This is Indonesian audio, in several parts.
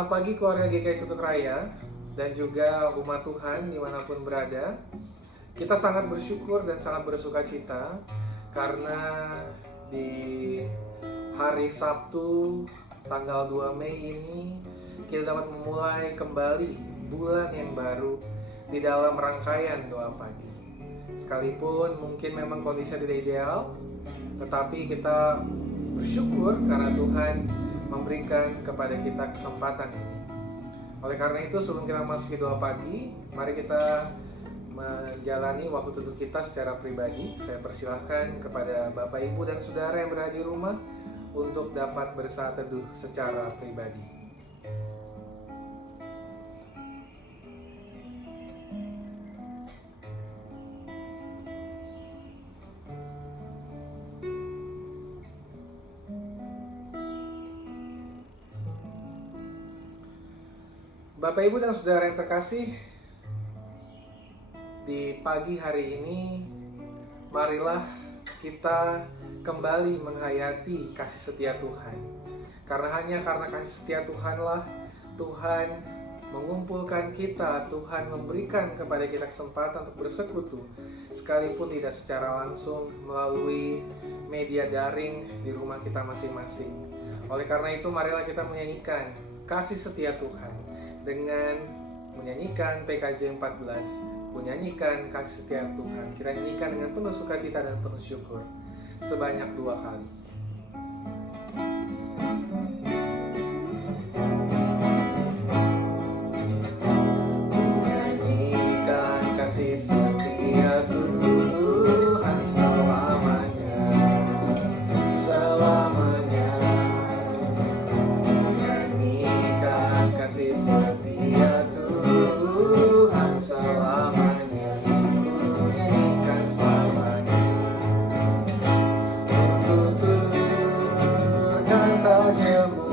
Selamat pagi keluarga GKI Tutuk Raya dan juga umat Tuhan dimanapun berada. Kita sangat bersyukur dan sangat bersuka cita karena di hari Sabtu tanggal 2 Mei ini kita dapat memulai kembali bulan yang baru di dalam rangkaian doa pagi. Sekalipun mungkin memang kondisinya tidak ideal, tetapi kita bersyukur karena Tuhan memberikan kepada kita kesempatan ini. Oleh karena itu, sebelum kita masuki doa pagi, mari kita menjalani waktu teduh kita secara pribadi. Saya persilahkan kepada Bapak, Ibu, dan Saudara yang berada di rumah untuk dapat bersaat teduh secara pribadi. Bapak, Ibu, dan Saudara yang terkasih, di pagi hari ini marilah kita kembali menghayati kasih setia Tuhan. Karena hanya karena kasih setia Tuhanlah Tuhan mengumpulkan kita, Tuhan memberikan kepada kita kesempatan untuk bersekutu, sekalipun tidak secara langsung melalui media daring di rumah kita masing-masing. Oleh karena itu, marilah kita menyanyikan kasih setia Tuhan dengan menyanyikan PKJ 14, menyanyikan kasih setia Tuhan. Kita nyanyikan dengan penuh sukacita dan penuh syukur sebanyak 2 kali. Menyanyikan kasih setia Tuhan selamanya, selamanya. Menyanyikan kasih setia Tuhan selamanya, menyanyikan selamanya. Tutur dan tajammu,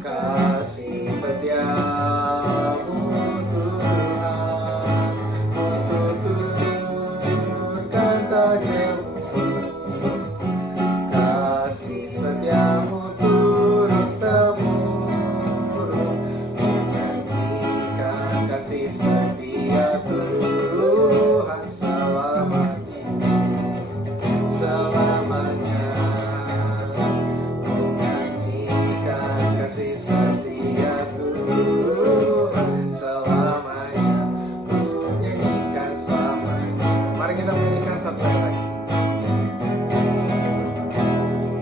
kasih setiamu Tuhan. Tutur dan tajammu, kasih setiamu turun-temurun. Menyanyikan kasih setia Tuhan selamanya, selamanya. Menyanyikan kasih setia Tuhan selamanya, menyanyikan selamanya. Mari kita menyanyikan satu kali lagi.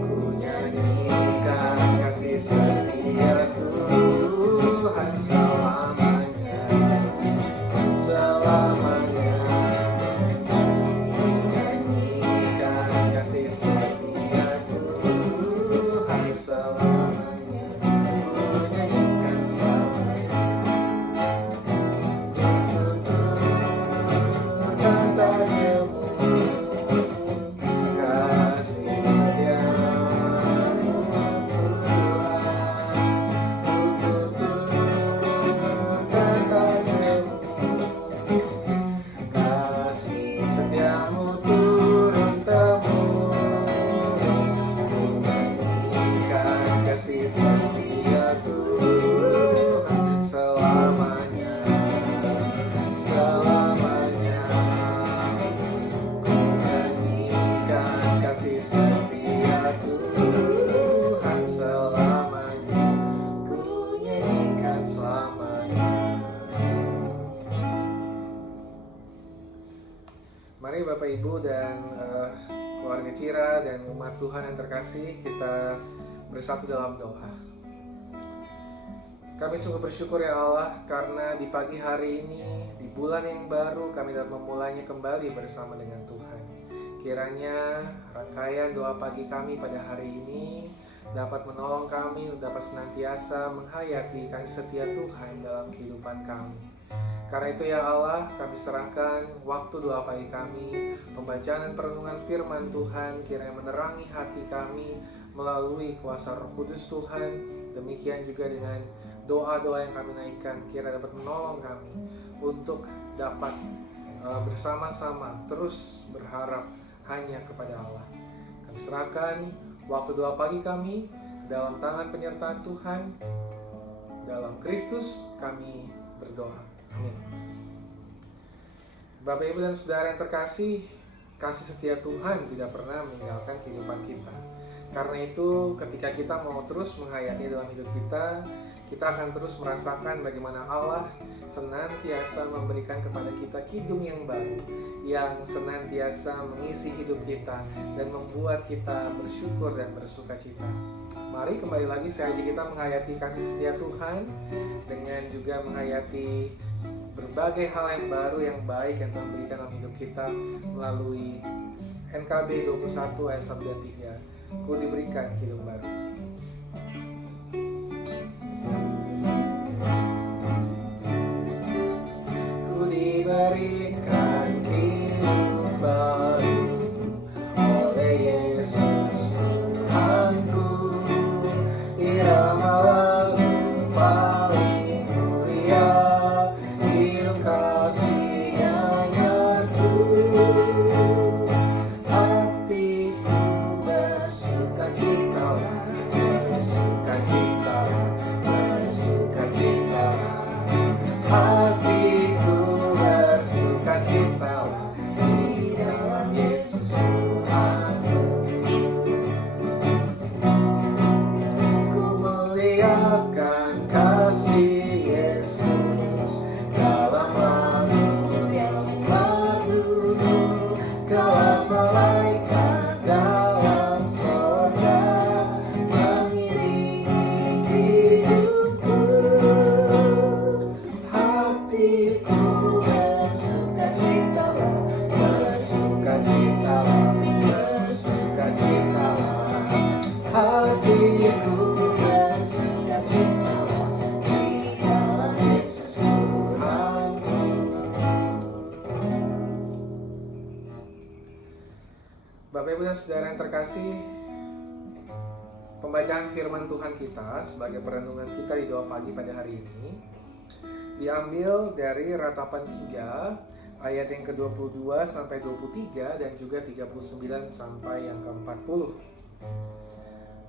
Ku nyanyikan kasih setia Tuhan selamanya, selamanya. Menyanyikan kasih setia Tuhan selamanya, menyanyikan selamanya. Tutur dan tajammu, kasih setiamu Tuhan. Tutur dan tajammu, kasih setiamu turun-temurun. Menyanyikan kasih setia Tuhan selamanya, selamanya. Menyanyikan kasih setia Tuhan selamanya, ku nyanyikan selamanya. Mari Bapak, Ibu, dan keluarga Cira dan umat Tuhan yang terkasih, kita bersatu dalam doa. Kami sungguh bersyukur ya Allah, karena di pagi hari ini, di bulan yang baru, kami dapat memulainya kembali bersama dengan Tuhan. Kiranya rangkaian doa pagi kami pada hari ini dapat menolong kami untuk dapat senantiasa menghayati kasih setia Tuhan dalam kehidupan kami. Karena itu ya Allah, kami serahkan waktu doa pagi kami, pembacaan dan perenungan firman Tuhan, kiranya menerangi hati kami melalui kuasa Roh Kudus Tuhan. Demikian juga dengan doa-doa yang kami naikkan, kiranya dapat menolong kami untuk dapat bersama-sama terus berharap hanya kepada Allah. Kami serahkan waktu doa pagi kami dalam tangan penyertaan Tuhan. Dalam Kristus kami berdoa. Amin. Bapak, Ibu, dan Saudara yang terkasih, kasih setia Tuhan tidak pernah meninggalkan kehidupan kita. Karena itu ketika kita mau terus menghayati dalam hidup kita akan terus merasakan bagaimana Allah senantiasa memberikan kepada kita kidung yang baru, yang senantiasa mengisi hidup kita dan membuat kita bersyukur dan bersuka cita. Mari kembali lagi saya ajak kita menghayati kasih setia Tuhan dengan juga menghayati berbagai hal yang baru yang baik yang Tuhan berikan dalam hidup kita melalui NKB 21 ayat 1 dan 3. Ku diberikan kidung baru. Ku diberikan kidung baru oleh Yesus Tuhanku. Dia makhluk paling mulia, hidup kasih yang agung. Hatiku bersukacitalah, bersukacitalah, bersukacitalah. Hatiku bersukacitalah di dalam Yesus Tuhanku. Ku muliakan kasih Yesus dalam makhluk yang merdu, kelak malaikat dalam sorga mengiringi hidupku. Hatiku bersukacitalah, bersukacitalah, bersukacitalah. Hatiku bersukacitalah di dalam Yesus Tuhanku. Bapak, Ibu, dan Saudara yang terkasih, pembacaan firman Tuhan kita sebagai perenungan kita di doa pagi pada hari ini diambil dari Ratapan 3 ayat yang ke-22 sampai 23 dan juga 39 sampai yang ke-40.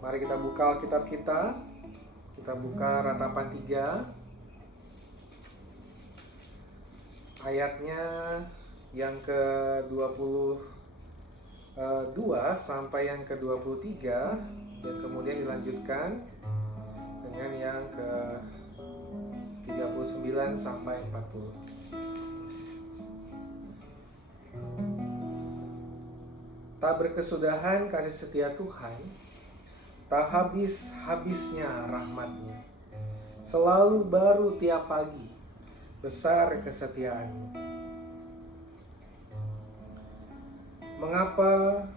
Mari kita buka Alkitab kita. Kita buka Ratapan 3 ayatnya yang ke-22 sampai yang ke-23 dan kemudian dilanjutkan dengan yang ke-39 sampai 40. Tak berkesudahan kasih setia Tuhan, tak habis-habisnya rahmat-Nya. Selalu baru tiap pagi, besar kesetiaan-Mu. Mengapa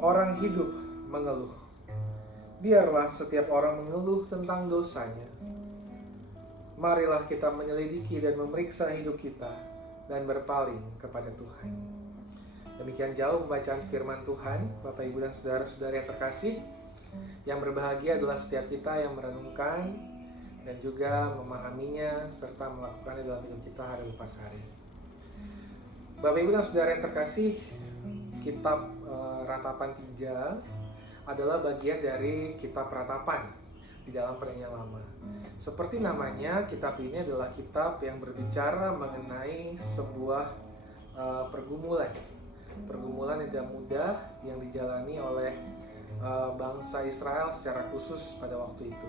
orang hidup mengeluh? Biarlah setiap orang mengeluh tentang dosanya. Marilah kita menyelidiki dan memeriksa hidup kita dan berpaling kepada Tuhan. Demikian jauh pembacaan firman Tuhan. Bapak, Ibu, dan saudara-saudara yang terkasih, yang berbahagia adalah setiap kita yang merenungkan dan juga memahaminya serta melakukannya dalam hidup kita hari lepas hari. Bapak, Ibu, dan saudara yang terkasih, kitab Ratapan 3 adalah bagian dari kitab Ratapan di dalam Perjanjian Lama. Seperti namanya, kitab ini adalah kitab yang berbicara mengenai sebuah pergumulan yang tidak mudah yang dijalani oleh bangsa Israel secara khusus pada waktu itu.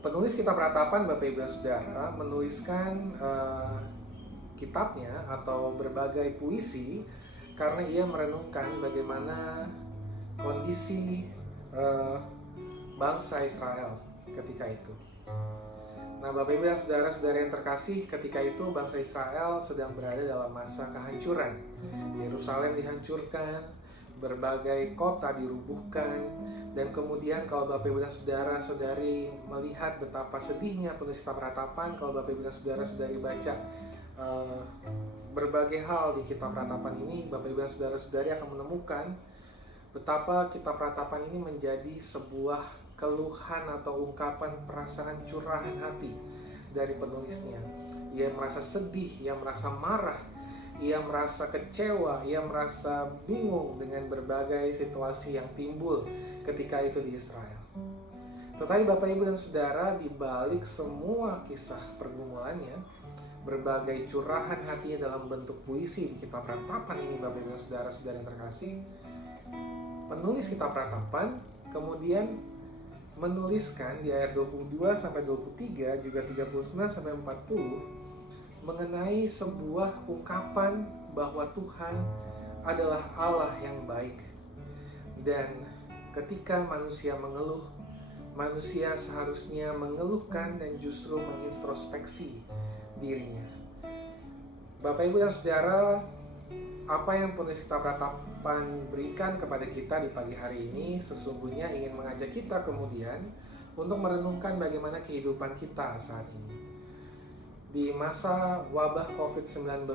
Penulis kitab Ratapan, Bapak, Ibu, dan saudara, menuliskan kitabnya atau berbagai puisi karena ia merenungkan bagaimana kondisi bangsa Israel ketika itu. Nah, Bapak, Ibu, dan saudara-saudara yang terkasih, ketika itu bangsa Israel sedang berada dalam masa kehancuran. Yerusalem dihancurkan, berbagai kota dirubuhkan, dan kemudian kalau Bapak, Ibu, dan saudara-saudari melihat betapa sedihnya penulis kitab Ratapan, kalau Bapak, Ibu, dan saudara-saudari baca berbagai hal di kitab Ratapan ini, Bapak, Ibu, dan saudara-saudari akan menemukan betapa kitab Ratapan ini menjadi sebuah keluhan atau ungkapan perasaan curahan hati dari penulisnya. Ia merasa sedih, ia merasa marah, ia merasa kecewa, ia merasa bingung dengan berbagai situasi yang timbul ketika itu di Israel. Tetapi Bapak Ibu dan Saudara, di balik semua kisah pergumulannya, berbagai curahan hatinya dalam bentuk puisi di kitab Ratapan ini, Bapak Ibu dan Saudara-saudara yang terkasih, penulis kitab Ratapan kemudian menuliskan di ayat 22 sampai 23 juga 39 sampai 40 mengenai sebuah ungkapan bahwa Tuhan adalah Allah yang baik. Dan ketika manusia mengeluh, manusia seharusnya mengeluhkan dan justru mengintrospeksi dirinya. Bapak Ibu dan Saudara, apa yang penulis kitab Ratapan berikan kepada kita di pagi hari ini sesungguhnya ingin mengajak kita kemudian untuk merenungkan bagaimana kehidupan kita saat ini. Di masa wabah COVID-19,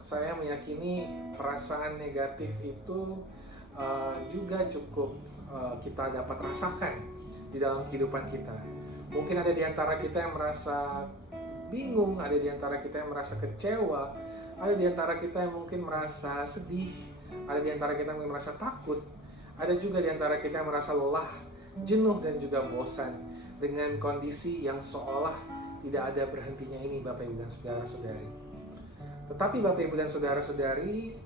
saya meyakini perasaan negatif itu juga cukup kita dapat rasakan di dalam kehidupan kita. Mungkin ada di antara kita yang merasa bingung, ada di antara kita yang merasa kecewa, ada di antara kita yang mungkin merasa sedih, ada di antara kita yang merasa takut, ada juga di antara kita yang merasa lelah, jenuh dan juga bosan dengan kondisi yang seolah tidak ada berhentinya ini, Bapak Ibu dan Saudara-saudari. Tetapi Bapak Ibu dan Saudara-saudari,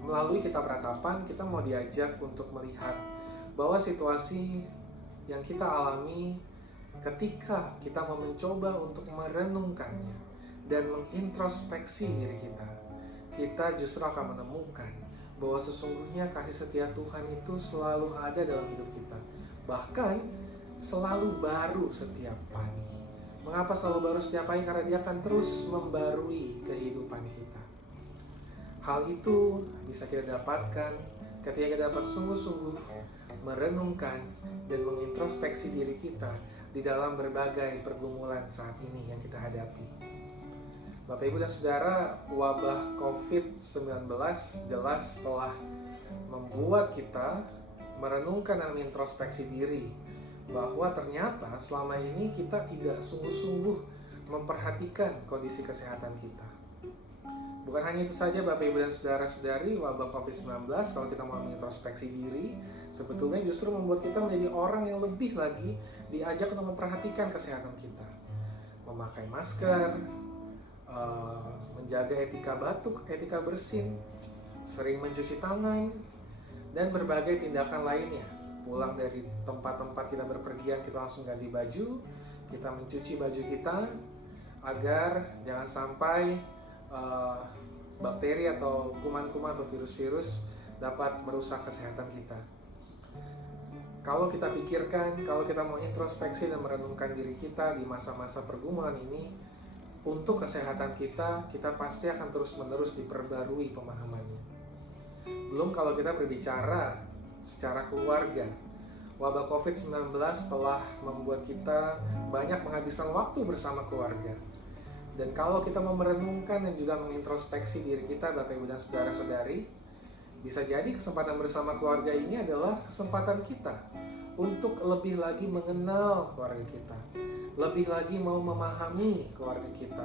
melalui kitab Ratapan kita mau diajak untuk melihat bahwa situasi yang kita alami ketika kita mau mencoba untuk merenungkannya dan mengintrospeksi diri kita justru akan menemukan bahwa sesungguhnya kasih setia Tuhan itu selalu ada dalam hidup kita, bahkan selalu baru setiap pagi. Mengapa selalu baru setiap pagi? Karena Dia akan terus membarui kehidupan kita. Hal itu bisa kita dapatkan ketika kita dapat sungguh-sungguh merenungkan dan mengintrospeksi diri kita di dalam berbagai pergumulan saat ini yang kita hadapi. Bapak Ibu dan Saudara, wabah COVID-19 jelas telah membuat kita merenungkan dan mengintrospeksi diri bahwa ternyata selama ini kita tidak sungguh-sungguh memperhatikan kondisi kesehatan kita. Bukan hanya itu saja Bapak Ibu dan Saudara-saudari, wabah COVID-19 kalau kita mau mengintrospeksi diri sebetulnya justru membuat kita menjadi orang yang lebih lagi diajak untuk memperhatikan kesehatan kita. Memakai masker, menjaga etika batuk, etika bersin, sering mencuci tangan, dan berbagai tindakan lainnya. Pulang dari tempat-tempat kita berpergian, kita langsung ganti baju, kita mencuci baju kita agar jangan sampai bakteri atau kuman-kuman atau virus-virus dapat merusak kesehatan kita. Kalau kita pikirkan, kalau kita mau introspeksi dan merenungkan diri kita di masa-masa pergumulan ini, untuk kesehatan kita, kita pasti akan terus-menerus diperbarui pemahamannya. Belum kalau kita berbicara secara keluarga, wabah COVID-19 telah membuat kita banyak menghabiskan waktu bersama keluarga. Dan kalau kita mau merenungkan dan juga mengintrospeksi diri kita, Bapak Ibu dan Saudara-saudari, bisa jadi kesempatan bersama keluarga ini adalah kesempatan kita untuk lebih lagi mengenal keluarga kita, lebih lagi mau memahami keluarga kita,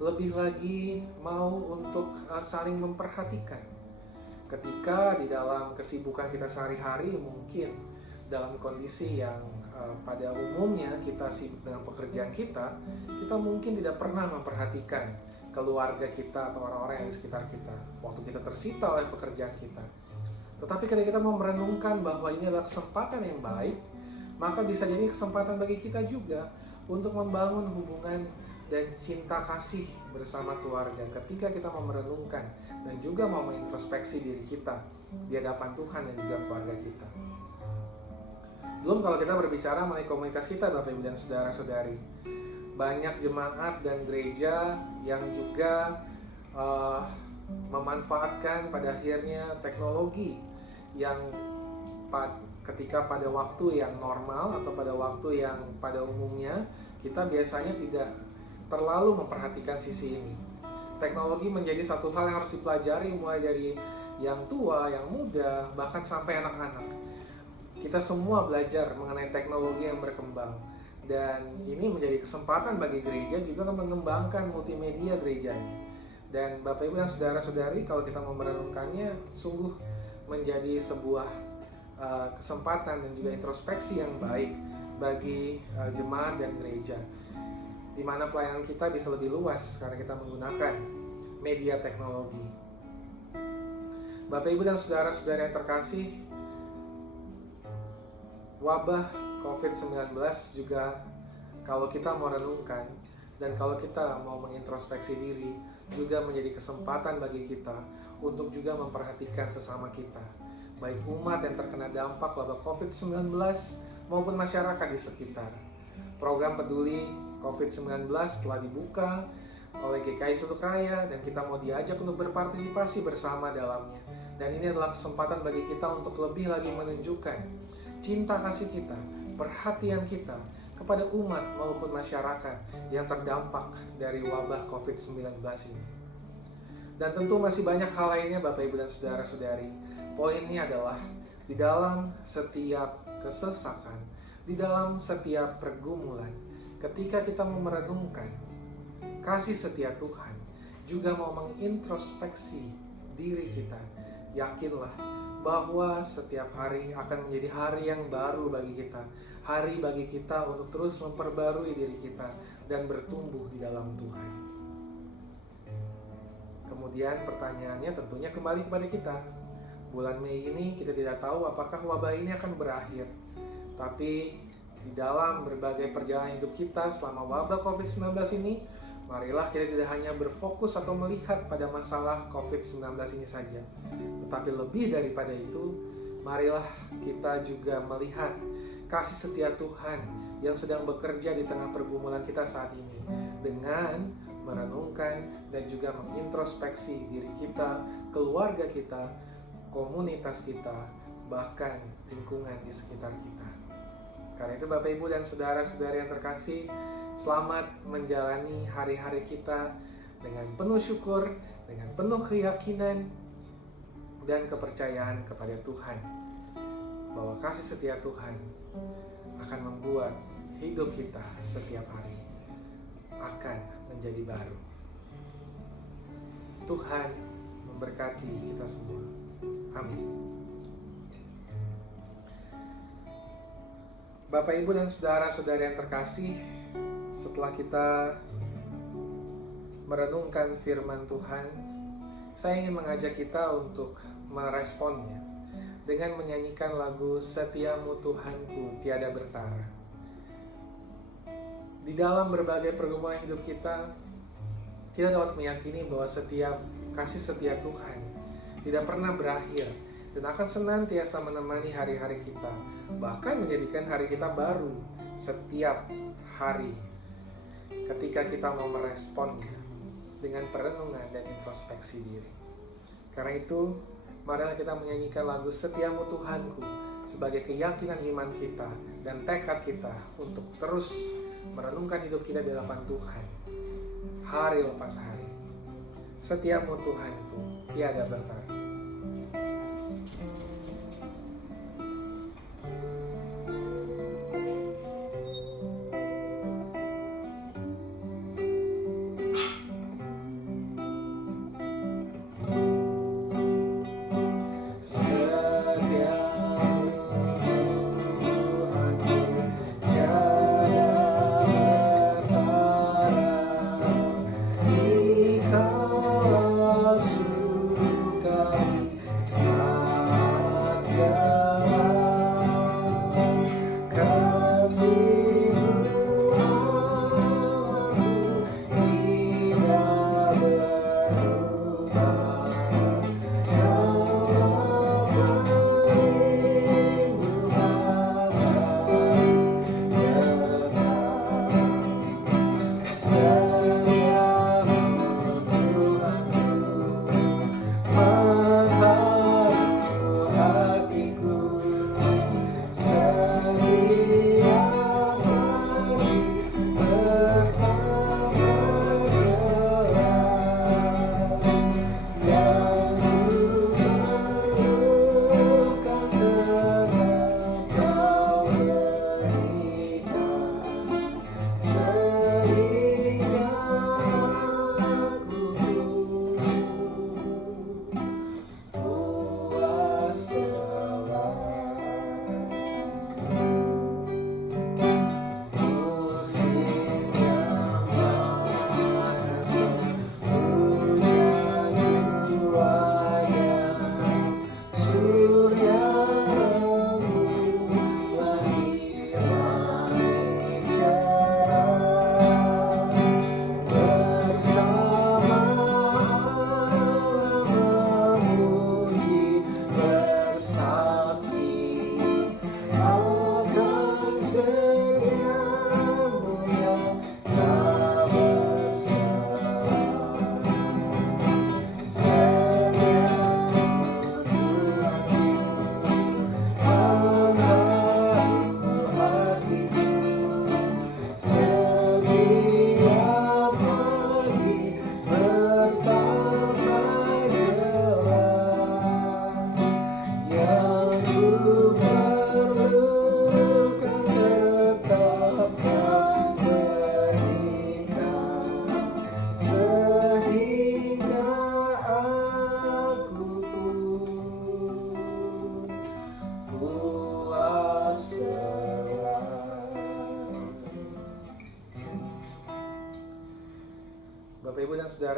lebih lagi mau untuk saling memperhatikan. Ketika di dalam kesibukan kita sehari-hari, mungkin dalam kondisi yang pada umumnya kita sibuk dengan pekerjaan kita mungkin tidak pernah memperhatikan keluarga kita atau orang-orang yang di sekitar kita. Waktu kita tersita oleh pekerjaan kita. Tetapi ketika kita mau merenungkan bahwa ini adalah kesempatan yang baik, maka bisa jadi kesempatan bagi kita juga untuk membangun hubungan dan cinta kasih bersama keluarga ketika kita mau merenungkan dan juga mau mengintrospeksi diri kita di hadapan Tuhan dan juga keluarga kita. Belum kalau kita berbicara mengenai komunitas kita, Bapak Ibu dan Saudara-saudari, banyak jemaat dan gereja yang juga memanfaatkan pada akhirnya teknologi yang ketika pada waktu yang normal atau pada waktu yang pada umumnya kita biasanya tidak terlalu memperhatikan sisi ini. Teknologi menjadi satu hal yang harus dipelajari mulai dari yang tua, yang muda, bahkan sampai anak-anak. Kita semua belajar mengenai teknologi yang berkembang, dan ini menjadi kesempatan bagi gereja juga untuk mengembangkan multimedia gerejanya. Dan Bapak Ibu dan Saudara-saudari, kalau kita mau merenungkannya, sungguh menjadi sebuah kesempatan dan juga introspeksi yang baik bagi jemaat dan gereja, di mana pelayanan kita bisa lebih luas karena kita menggunakan media teknologi. Bapak, Ibu, dan saudara-saudara yang terkasih, wabah COVID-19 juga, kalau kita mau renungkan dan kalau kita mau mengintrospeksi diri, juga menjadi kesempatan bagi kita untuk juga memperhatikan sesama kita, baik umat yang terkena dampak wabah COVID-19 maupun masyarakat di sekitar. Program peduli COVID-19 telah dibuka oleh GKI Sutuk Raya dan kita mau diajak untuk berpartisipasi bersama dalamnya. Dan ini adalah kesempatan bagi kita untuk lebih lagi menunjukkan cinta kasih kita, perhatian kita kepada umat maupun masyarakat yang terdampak dari wabah COVID-19 ini. Dan tentu masih banyak hal lainnya Bapak, Ibu, dan saudara-saudari. Poinnya adalah di dalam setiap kesesakan, di dalam setiap pergumulan, ketika kita mau merenungkan kasih setia Tuhan, juga mau mengintrospeksi diri kita, yakinlah bahwa setiap hari akan menjadi hari yang baru bagi kita, hari bagi kita untuk terus memperbarui diri kita dan bertumbuh di dalam Tuhan. Kemudian pertanyaannya tentunya kembali kepada kita. Bulan Mei ini kita tidak tahu apakah wabah ini akan berakhir, tapi di dalam berbagai perjalanan hidup kita selama wabah COVID-19 ini, marilah kita tidak hanya berfokus atau melihat pada masalah COVID-19 ini saja, tetapi lebih daripada itu, marilah kita juga melihat kasih setia Tuhan yang sedang bekerja di tengah pergumulan kita saat ini, dengan merenungkan dan juga mengintrospeksi diri kita, keluarga kita, komunitas kita, bahkan lingkungan di sekitar kita. Karena itu Bapak, Ibu, dan saudara-saudara yang terkasih, selamat menjalani hari-hari kita dengan penuh syukur, dengan penuh keyakinan dan kepercayaan kepada Tuhan, bahwa kasih setia Tuhan akan membuat hidup kita setiap hari akan menjadi baru. Tuhan memberkati kita semua. Amin. Bapak, Ibu, dan saudara-saudara yang terkasih, setelah kita merenungkan firman Tuhan, saya ingin mengajak kita untuk meresponnya dengan menyanyikan lagu Setiamu Tuhanku Tiada Bertara. Di dalam berbagai pergumulan hidup kita dapat meyakini bahwa setiap kasih setia Tuhan tidak pernah berakhir dan akan senantiasa menemani hari-hari kita, bahkan menjadikan hari kita baru setiap hari ketika kita mau meresponnya dengan perenungan dan introspeksi diri. Karena itu, marilah kita menyanyikan lagu Setiamu Tuhanku sebagai keyakinan iman kita dan tekad kita untuk terus merenungkan hidup kita di hadapan Tuhan hari lepas hari. Setiamu Tuhanku tiada bertara.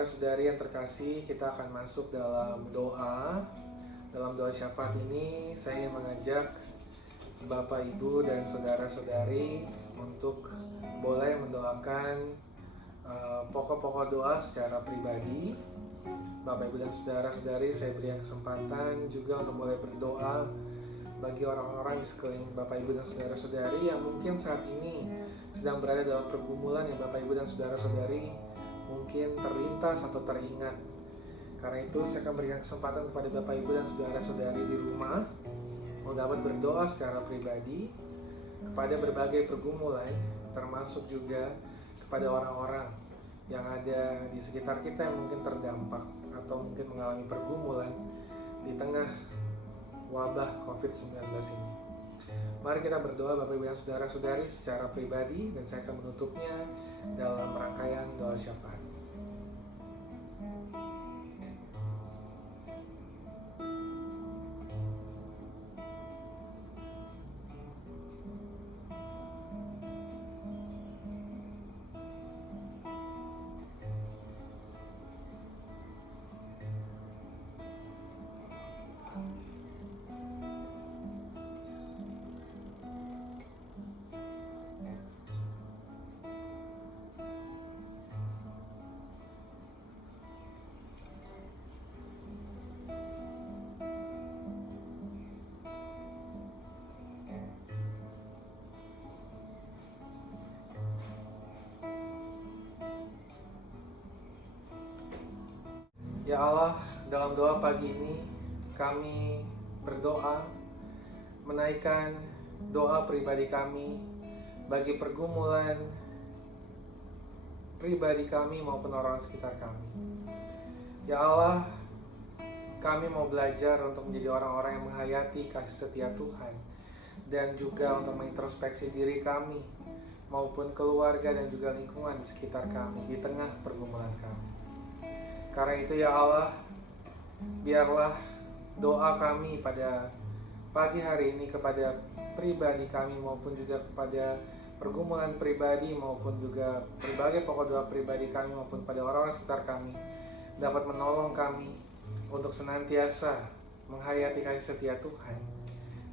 saudara-saudari yang terkasih, kita akan masuk dalam doa. Dalam doa syafaat ini, saya ingin mengajak Bapak, Ibu, dan saudara-saudari untuk boleh mendoakan pokok-pokok doa secara pribadi. Bapak, Ibu, dan saudara-saudari, saya berikan kesempatan juga untuk boleh berdoa bagi orang-orang di sekeliling Bapak, Ibu, dan saudara-saudari yang mungkin saat ini sedang berada dalam pergumulan yang Bapak, Ibu, dan saudara-saudari mungkin terlintas atau teringat. Karena itu saya akan berikan kesempatan kepada Bapak, Ibu, dan saudara-saudari di rumah untuk dapat berdoa secara pribadi kepada berbagai pergumulan, termasuk juga kepada orang-orang yang ada di sekitar kita yang mungkin terdampak atau mungkin mengalami pergumulan di tengah wabah COVID-19 ini. Mari kita berdoa Bapak, Ibu, dan saudara-saudari secara pribadi, dan saya akan menutupnya dalam rangkaian doa syafaat. Ya Allah, dalam doa pagi ini kami berdoa menaikkan doa pribadi kami bagi pergumulan pribadi kami maupun orang sekitar kami. Ya Allah, kami mau belajar untuk menjadi orang-orang yang menghayati kasih setia Tuhan, dan juga untuk mengintrospeksi diri kami maupun keluarga dan juga lingkungan di sekitar kami di tengah pergumulan kami. Karena itu ya Allah, biarlah doa kami pada pagi hari ini kepada pribadi kami maupun juga kepada pergumulan pribadi maupun juga berbagai pokok doa pribadi kami maupun pada orang-orang sekitar kami dapat menolong kami untuk senantiasa menghayati kasih setia Tuhan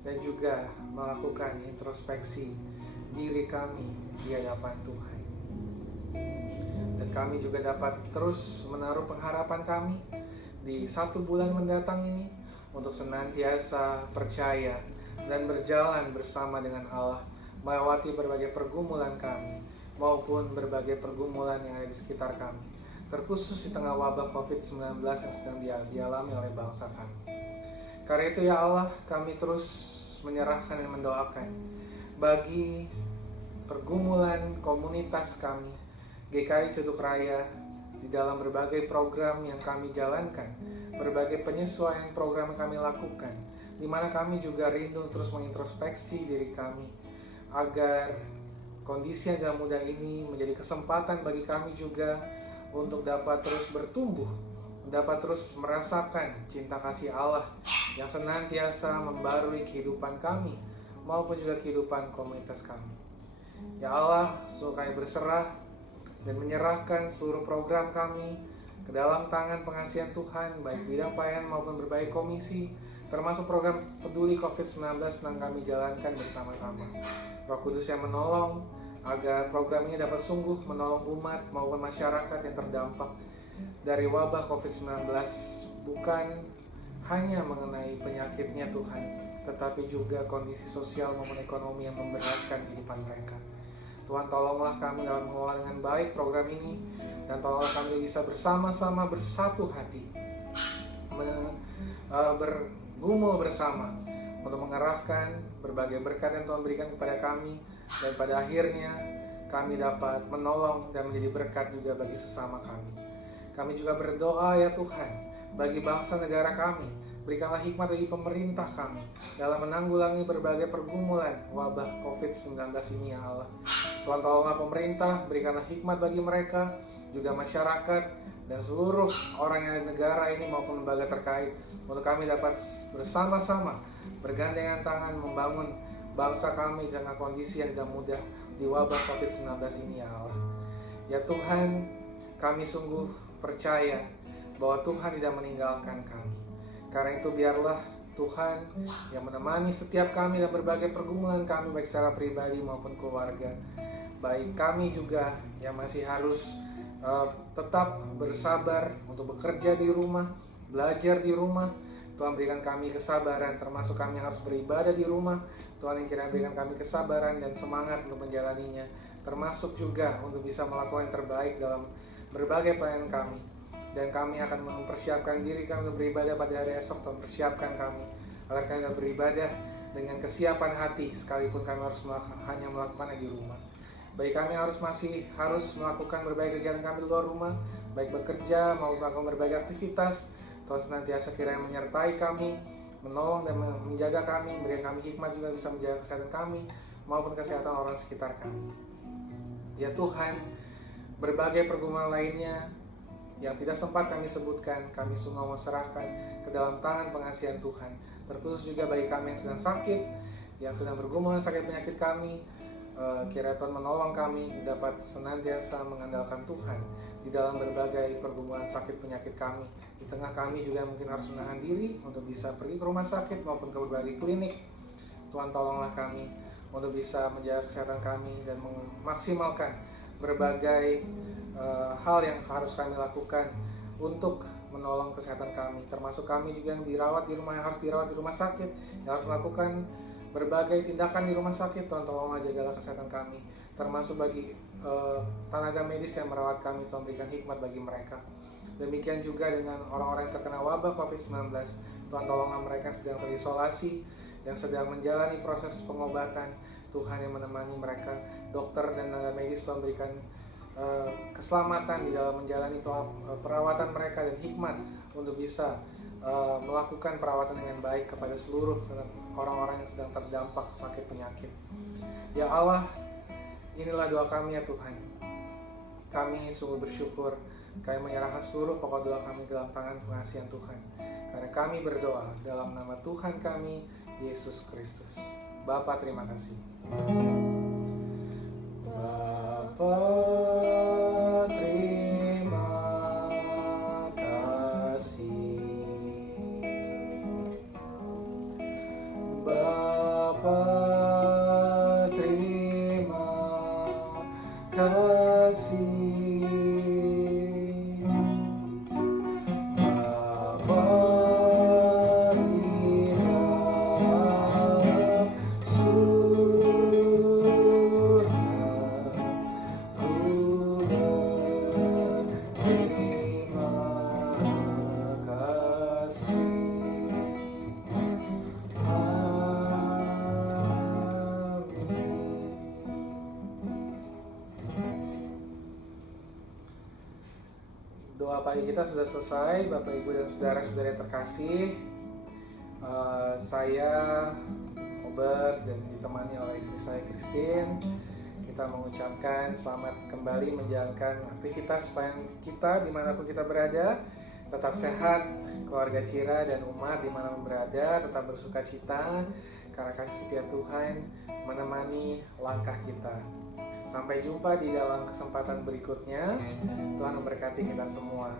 dan juga melakukan introspeksi diri kami di hadapan Tuhan. Dan kami juga dapat terus menaruh pengharapan kami di 1 bulan mendatang ini untuk senantiasa percaya dan berjalan bersama dengan Allah melewati berbagai pergumulan kami maupun berbagai pergumulan yang ada di sekitar kami, terkhusus di tengah wabah COVID-19 yang sedang dialami oleh bangsa kami. Karena itu ya Allah, kami terus menyerahkan dan mendoakan bagi pergumulan komunitas kami GKI Ceduk Raya di dalam berbagai program yang kami jalankan, berbagai penyesuaian program yang kami lakukan, di mana kami juga rindu terus mengintrospeksi diri kami agar kondisi yang tidak mudah ini menjadi kesempatan bagi kami juga untuk dapat terus bertumbuh, dapat terus merasakan cinta kasih Allah yang senantiasa membarui kehidupan kami maupun juga kehidupan komunitas kami. Ya Allah, sungguh kami berserah dan menyerahkan seluruh program kami ke dalam tangan pengasihan Tuhan, baik bidang pelayanan maupun berbagai komisi, termasuk program peduli COVID-19 yang kami jalankan bersama-sama. Roh Kudus yang menolong agar program ini dapat sungguh menolong umat maupun masyarakat yang terdampak dari wabah COVID-19, bukan hanya mengenai penyakitnya Tuhan, tetapi juga kondisi sosial maupun ekonomi yang memberatkan kehidupan mereka. Tuhan, tolonglah kami dalam mengelola dengan baik program ini, dan tolonglah kami bisa bersama-sama bersatu hati bergumul bersama untuk mengerahkan berbagai berkat yang Tuhan berikan kepada kami, dan pada akhirnya kami dapat menolong dan menjadi berkat juga bagi sesama kami. Kami juga berdoa ya Tuhan bagi bangsa negara kami. Berikanlah hikmat bagi pemerintah kami dalam menanggulangi berbagai pergumulan wabah COVID-19 ini ya Allah. Tuhan, tolonglah pemerintah, berikanlah hikmat bagi mereka, juga masyarakat dan seluruh orang yang ada di negara ini maupun lembaga terkait, untuk kami dapat bersama-sama bergandengan tangan membangun bangsa kami dengan kondisi yang tidak mudah di wabah COVID-19 ini ya Allah. Ya Tuhan, kami sungguh percaya bahwa Tuhan tidak meninggalkan kami. Karena itu biarlah Tuhan yang menemani setiap kami dalam berbagai pergumulan kami, baik secara pribadi maupun keluarga. Baik kami juga yang masih harus tetap bersabar untuk bekerja di rumah, belajar di rumah. Tuhan berikan kami kesabaran, termasuk kami yang harus beribadah di rumah. Tuhan yang kiranya berikan kami kesabaran dan semangat untuk menjalaninya, termasuk juga untuk bisa melakukan yang terbaik dalam berbagai pelayanan kami. Dan kami akan mempersiapkan diri kami untuk beribadah pada hari esok. Tuhan persiapkan kami agar kami dapat beribadah dengan kesiapan hati, sekalipun kami harus hanya melakukannya di rumah. Baik kami masih harus melakukan berbagai kegiatan kami di luar rumah, baik bekerja maupun melakukan berbagai aktivitas. Tuhan senantiasa kiranya menyertai kami, menolong dan menjaga kami, memberikan kami hikmat juga bisa menjaga kesehatan kami maupun kesehatan orang sekitar kami. Ya Tuhan, berbagai pergumulan lainnya yang tidak sempat kami sebutkan, kami sungguh mau serahkan ke dalam tangan pengasihan Tuhan. Terkhusus juga bagi kami yang sedang sakit, yang sedang bergumul dengan sakit penyakit kami, kiranya Tuhan menolong kami dapat senantiasa mengandalkan Tuhan di dalam berbagai pergumulan sakit penyakit kami. Di tengah kami juga mungkin harus menahan diri untuk bisa pergi ke rumah sakit maupun ke berbagai klinik. Tuhan tolonglah kami untuk bisa menjaga kesehatan kami dan memaksimalkan berbagai hal yang harus kami lakukan untuk menolong kesehatan kami, termasuk kami juga yang dirawat di rumah, yang harus dirawat di rumah sakit, yang harus melakukan berbagai tindakan di rumah sakit. Tuhan tolonglah jagalah kesehatan kami, termasuk bagi tenaga medis yang merawat kami. Tuhan berikan hikmat bagi mereka. Demikian juga dengan orang-orang yang terkena wabah COVID-19. Tuhan tolonglah mereka yang sedang terisolasi, yang sedang menjalani proses pengobatan. Tuhan yang menemani mereka, dokter dan tenaga medis. Tuhan berikan keselamatan di dalam menjalani perawatan mereka dan hikmat untuk bisa melakukan perawatan dengan baik kepada seluruh orang-orang yang sedang terdampak sakit penyakit. Ya Allah, inilah doa kami ya Tuhan. Kami sungguh bersyukur, kami menyerahkan seluruh pokok doa kami dalam tangan pengasihan Tuhan. Karena kami berdoa dalam nama Tuhan kami, Yesus Kristus. Bapa, terima kasih. Bapa, terima kasih. Bapa, terima kasih. Doa pagi kita sudah selesai, Bapak Ibu dan saudara-saudara terkasih. Saya Ober dan ditemani oleh istri saya Christine. Kita mengucapkan selamat kembali menjalankan aktivitas kita dimanapun kita berada. Tetap sehat, keluarga Cira dan umat dimanapun berada. Tetap bersuka cita karena kasih setia Tuhan menemani langkah kita. Sampai jumpa di dalam kesempatan berikutnya. Tuhan memberkati kita semua.